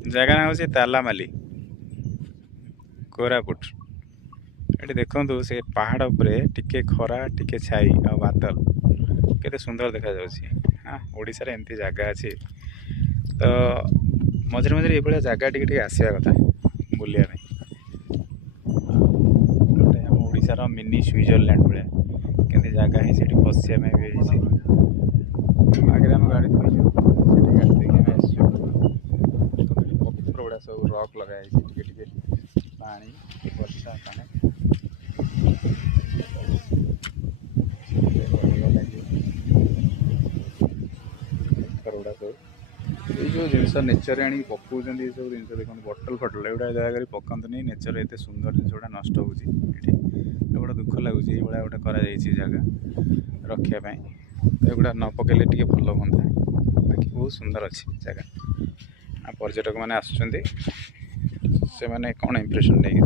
जगह ना हूँ तालामाली कोरापुट। ये देखु से पहाड़ उपरे टिके खरा टिके छाई आ बादल केते सुंदर देखा जाउछि। हाँ ओडिशा रे एमती जगह अछि तो मझे मझे ये जगह टिके आसवा कथा बुलिया में। गोटे हम ओडिशार मिनी स्विट्जरलैंड भाया केमती जगह है सीठी बसिया में भी है। आगे हम गाड़ी थोइछु सीठी गाड़ी थोइके हम आसछु। पत्थर गुड़ा सब रॉक लगाई टिके टिके पानी वर्षा पानी गुड़ा सब ये जो जिनस नेचर आनी पकाउं सब जिन देखो बटल फटल एगुड़ा जगह पकानी नेचर एत सुंदर जिन गुड़ा नष्ट होगा दुख लगुच ये गोटे कर रखापी तो एगुड़ा न पकड़े टे भल हाँ बाकी बहुत सुंदर अच्छी जगह। पर्यटक मैंने आसुँच से मैंने कौन इम्प्रेशन नहीं।